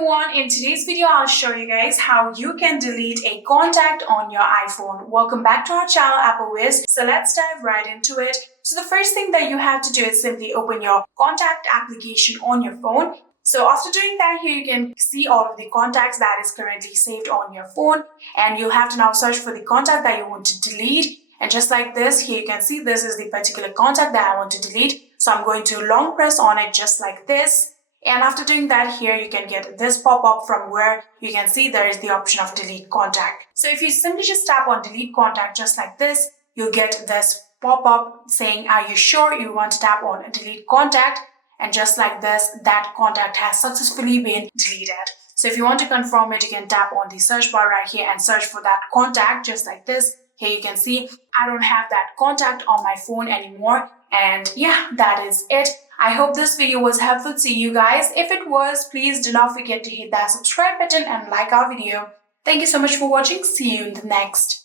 everyone, in today's video I'll show you guys how you can delete a contact on your iPhone. Welcome back to our channel iOS. So let's dive right into it. So the first thing that you have to do is simply open your contact application on your phone. So after doing that, here you can see all of the contacts that is currently saved on your phone, and you'll have to now search for the contact that you want to delete. And just like this, here you can see this is the particular contact that I want to delete. So I'm going to long press on it just like this. And after doing that, here you can get this pop-up from where you can see there is the option of delete contact. So if you simply just tap on delete contact just like this, you'll get this pop-up saying, are you sure you want to tap on delete contact? And just like this, that contact has successfully been deleted. So if you want to confirm it, you can tap on the search bar right here and search for that contact just like this. Here you can see I don't have that contact on my phone anymore. And yeah, that is it. I hope this video was helpful to you guys. If it was, please do not forget to hit that subscribe button and like our video. Thank you so much for watching. See you in the next.